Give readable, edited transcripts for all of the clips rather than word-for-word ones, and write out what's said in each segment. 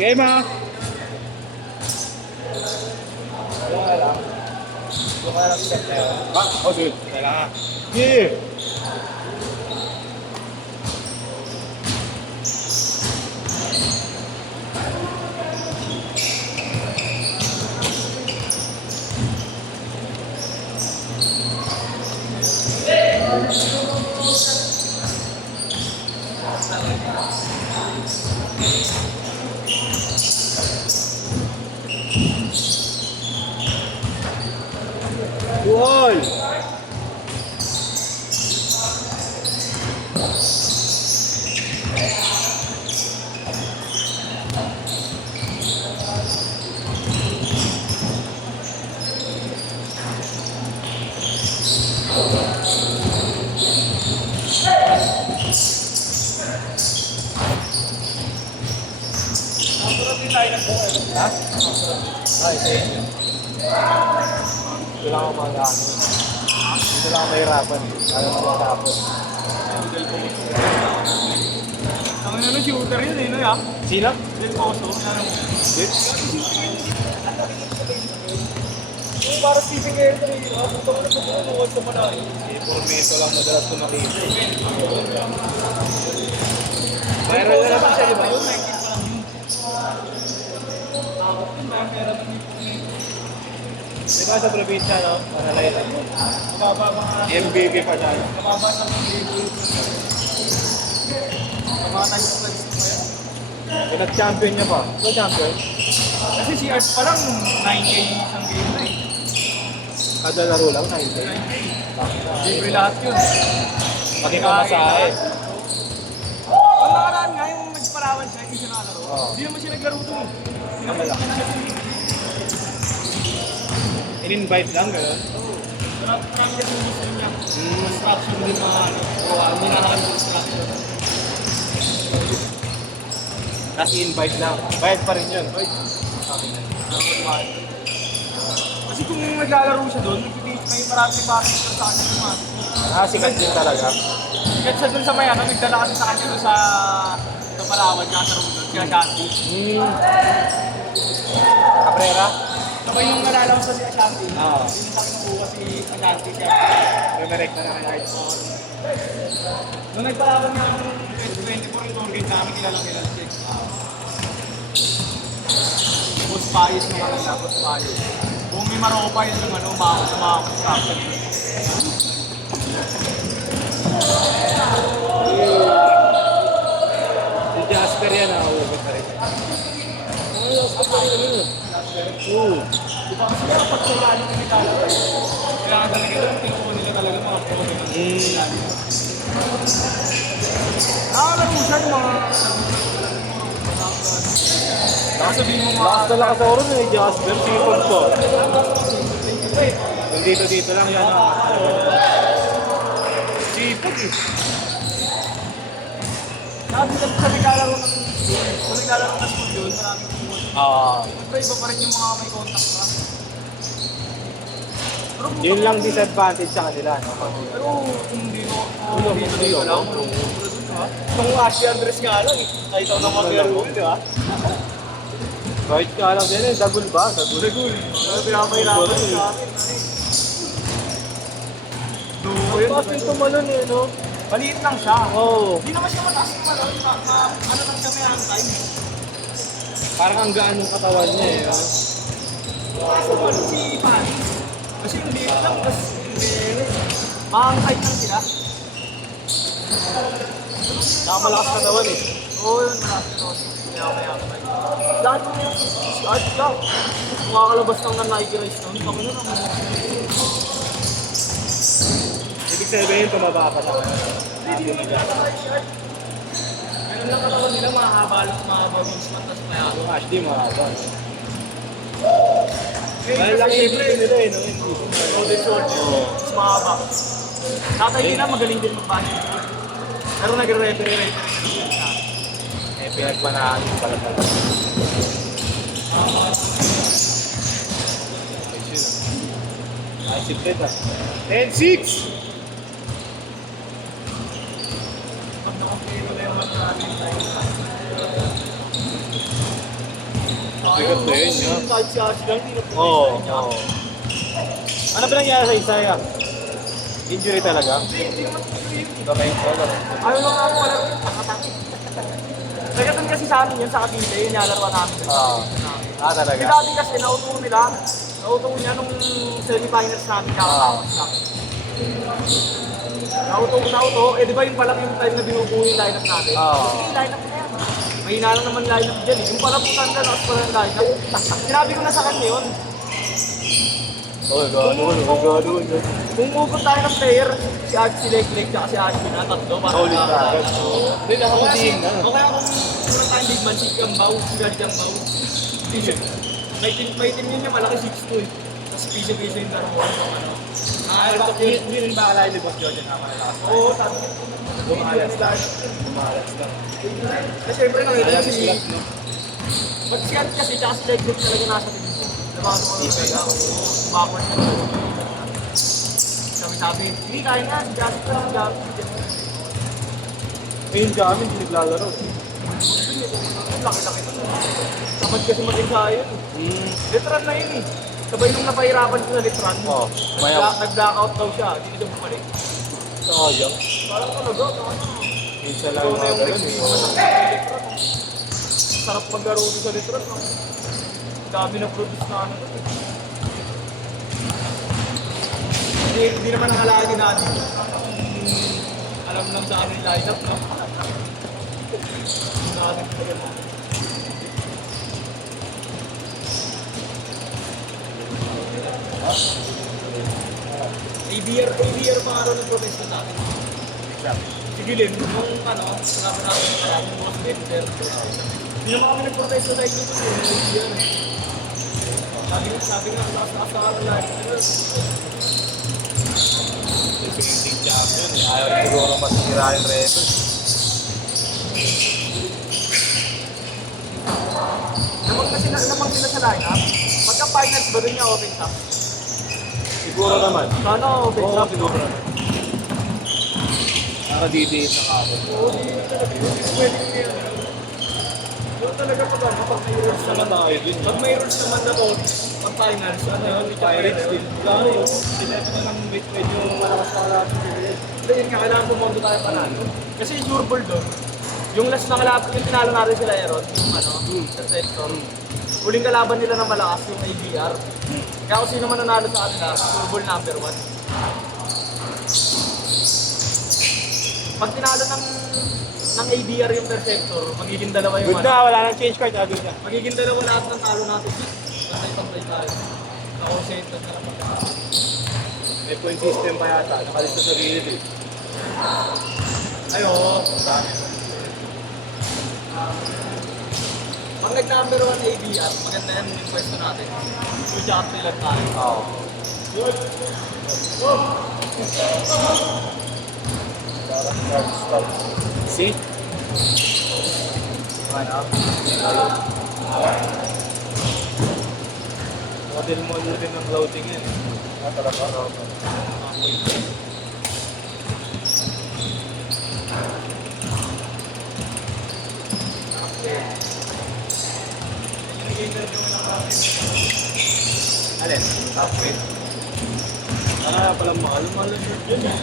Game ah! Wala lang. Yung ka lang step na yun. Oh, sige. Kailangan. Yeah! Goal! Ha? Ay, sige. Dito lang ako mag-ano. Dito lang ako mahirapan. Ayaw mo mahirapan. Ang ano shooter yun eh, no ya? Sino? Del Pozo. Para Stephen Kerr eh. Puto ko na pagkakawal sa panay. Pormeto lang madalas tumakita. Viral na naman siya, di ba? Di ba sa probinsya, no? Panalay lang. MVP pa siya. Yung nag-champion niya pa. Ito champion? Kasi si Ars pa lang 9K isang game na eh. Kada laro lang, 9K. Libre lahat yun. Pati pamasahe. Ang nakaraan nga yung nagparawan siya, yung siya nakalaro. Oo. Hindi naman siya naglaro doon. Wala. In-invite lang, gano'n? Kami kasi yung gusto niya. Construction din mga ano. O ano na lang yung construction. Tapos invite lang. Bayad pa rin yun. Kasi kung naglalaro siya doon, may maraming parameter sa kanya naman. Sikat din talaga. Kasi siya doon sa may ano, nagdala kasi sa kanya doon sa Palawan, kasa roon doon, kaya Shanti. Cabrera? Sabay yung nalala ko sa si Ashanti. Oo. Yung sa kinukuha si Ashanti siya. Redirect na kay Arts. Nung nagpalaban nga ng 2024 yung tour game namin, kilalang siya. Boss Payos ng kanila, Boss Payos. Kung may maropa yun yung ano, umahon construction. Si Jasper yan, nakaulit pa rin. Jasper pa rin yun. Diba kasi kaya pag sulali na nila, kaya talaga yung tingko nila talaga mga pro. Nakakalaro siya yung mga nakasabihin mo mga Lakas na lakas ako rin eh, Jasper. Sipag po. Kung dito lang yan. Sipag eh. sa naglalaro ng school, kung naglalaro ng school yun, maraming tumulong. Siyempre iba pa rin yung mga may contact ka. Yun lang disadvantage sa kanila. No? Pero kung dito lang, kung Ashley Andres nga lang, kahit ako na mag-laro, di ba? Kahit ka lang din eh, dagul ba? Dagul. Pinapahirapan sa akin. Bakit ito manon eh, no? Maliit lang siya. Oo. Hindi naman siya mataas yung ano lang siya may ang time. Parang ang gaan ng katawan niya eh. No? Kaso po si Manny, kasi hindi lang, kasi mahang-height lang sila. Nakamalakas katawan eh. Oo, yun, malakas katawan. Lahat mo yung si Art lang. Makakalabas lang ng Nike Rise nun. Kami na naman. Ibig sabihin, tumaba pa sa kanya. Hindi naman nila si Art. Meron lang katawan nila, mahaba wingspan, tapos mayroon. Yung Ashley, mahaba. Dahil lang siyempre nila eh, no? Golden short, mas mahaba. Tatay nila magaling din mag-basketball. Pero nagre-referee siya. Eh, pinagpanahan yung pala. Ay, si Fred ah. 10-6! Pag nakapiro na yung mag-running time. Bigat na yun, Yung kahit si Ash lang, hindi na Oo. niya. Oo. Ano ba nangyari sa Isaiah? Injury talaga? Hindi naman tuloy yun. Kamay ko lang. Ano lang ako, wala rin. Nagkatan kasi sa amin yan sa Cavite, yung nilalaroan namin. Talaga? Di dati kasi nauto nila. Nauto niya nung semi-finals namin kakatapos lang. Nauto. Eh di ba yung pala yung time na binubuo yung lineup natin? Yung lineup na yan. Mahina lang naman lineup dyan eh. Yung pala putang ka, lakas pala yung lineup. Sinabi ko na sa kanya yun. Gado. Kung mukot tayo ng player, si Arch, si Leg, tsaka si Arch na tatlo. Solid na agad. Hindi na ako din. O kaya kung muna tayong big man, si Gambaw, si Gary Gambaw. May team yun niya, malaki 6'2 eh. Tapos piso-piso yung dalawa. Hindi rin ba alay ni Boss Jordan na malalakas? Oo, sabi niya. Lumalas lang. Kasi syempre nakita Kaya si... si Slap, no? Pag si Arch kasi, tsaka si Leg talaga nasa team ko. Diba ano ko kaya? Backward na talaga. Sabi, hindi kaya nga, si Jasper lang, si Jasper. Ayun kami, hindi naglalaro. Laki-laki na. Tamad kasi mag-ensayo. Letran na yun eh. Sabay nung napahirapan siya sa letran. Nag-blackout daw siya, hindi siya bumalik. Sayang. Parang talaga, Minsan lang yung mga ganun eh. sarap maglaro dito sa letran. Dami na produce na ano. Hindi naman nakalagi natin. Alam lang sa amin lineup, no? Natin talaga. ABR pa araw ng protesta sa atin. Sige Lim, nung ano, sinabi namin yung maraming mga vendor. Hindi naman kami nagprotesta sa inyo kasi ABR. Sabi nga, lakas na kami lahat. Defending champion. Ayaw siguro masira yung record. Namang sila sa lineup. Pagka finals ba rin niya open top? Siguro naman. Sana open Oo, top. siguro. Nakadidiin na ako. Oo, hindi talaga yun. Hindi pwede yun yan. Yun talaga pag ano, pag may rules naman tayo din. Pag may rules naman na to, pag finals, ano yun, Pirates din. Lalo yun, sila ito naman medyo malakas na lahat. Hindi, yun nga, kailangan pumunto tayo panalo. Kasi yung sure ball doon, yung last na kalaban, yung tinalo natin sila Aaron, yung ano, sa sector. Huling kalaban nila na malakas yung ABR. Kaya kung sino man nanalo sa kanila, sure ball number 1. Pag tinalo ng ABR yung per sector, magiging dalawa yung Good na, wala nang change card. Good na. magiging dalawa lahat ng talo natin. Pantay-pantay tayo. Naka-center na lang. May point system pa yata. Nakalista sa gilid eh. Ay, oo. Pag nag-number 1 ABR, maganda yan yung pwesto natin. Yung jack lang tayo. Oo. See? Ano? Model din ng clothing yan. Talaga? Alin? Top weight. Palang mahal ang shirt yun eh.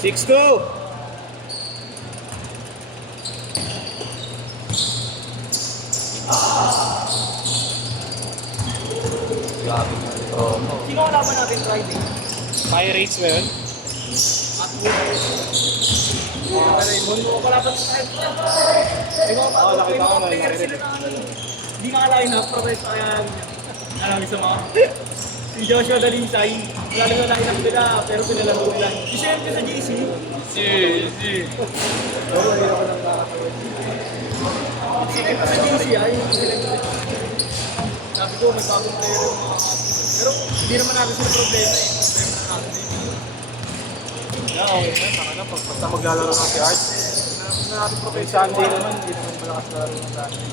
Six two. Grabe nga. Promo. Sino kalaban natin Friday? Pirates ba yun? At Raymond, kalaban tayo. Oo, nakita ko na, Player sila na hindi naka-line up, protest kaya alam sa mga si Joshua Dalisay, wala na line up nila, pero pinalaro nila. Si Shem sa GC. Si Sinem sa GC ay sabi ko, may bagong player yung mga pero hindi naman natin sila problema eh. Problema na natin eh. Okay na, saka na. Basta maglalaro ng si Art. May Sunday naman, hindi naman malakas laro ng Sunday.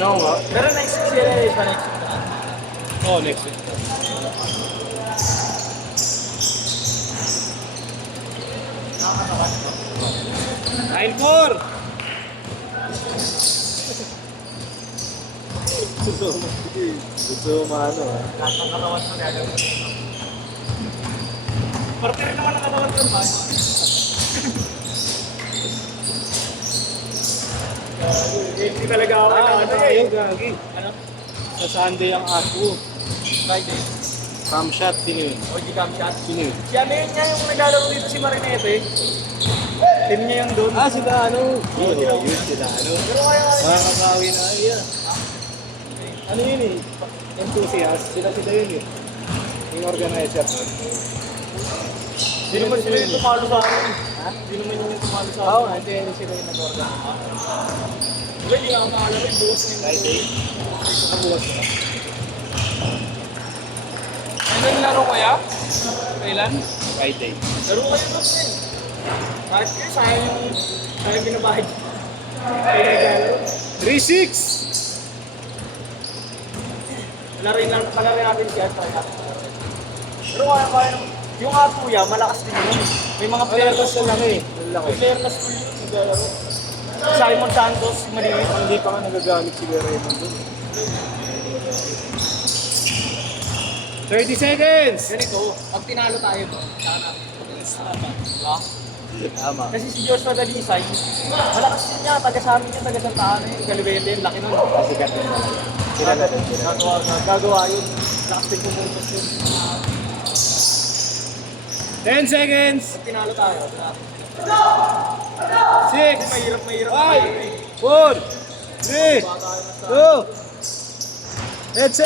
No, Pero next week sila eh, sa next week na. Oh, next week. Nine four. Gusto mo ano ah. Lahat ng katawan mo gagawin. Parte rin naman ang katawan ko ba? Hindi talaga ako Ano ano tayo, eh. gagi? Ano? Sa Sunday ang ako. Friday. Cam shot, sino yun? O Gcam shot. Sino yun? Si ano yun niya yung naglalaro dito si Marinete. Team niya yung doon. Ah, sila ano? Oo, sila. Yun sila ano? Pero kaya Mga kakawi na ay yan. Ano yun eh? Enthusiast. Sila yun eh. Yung organizer. Hindi naman sila yung tumalo sa akin. Ha? Hindi naman yung tumalo sa akin. Oo, hindi sila yung nag-organizer. Diba, hindi nga ako maalala yung bukas na yung Friday. Nakabukas na. Kailan laro kaya? Kailan? Friday. Laro kayo doon eh. Kahit kayo, sayang binabahid. Kaya naglalaro. 3-6! Laruin natin siya. Pero kaya naman. Yung Akuya, malakas din yun. May mga player na school lalaki. May player na school yun. Naglalaro. Simon Santos, maliit. Hindi pa nga nagagamit si Raymond doon. 30 seconds! Ganito, pag tinalo tayo to, saka natin. Diba? Tama. Kasi si Joshua Dalisay, malakas din niya, taga sa amin yun, taga Santa Ana yun, Galibete, laki nun. Sikat din talaga. Kilala din sila. Gagawa yun, lakas din pumuntos yun. 10 seconds! Pag tinalo tayo, 6! mahirap. 5! 4! 3! 2! Let's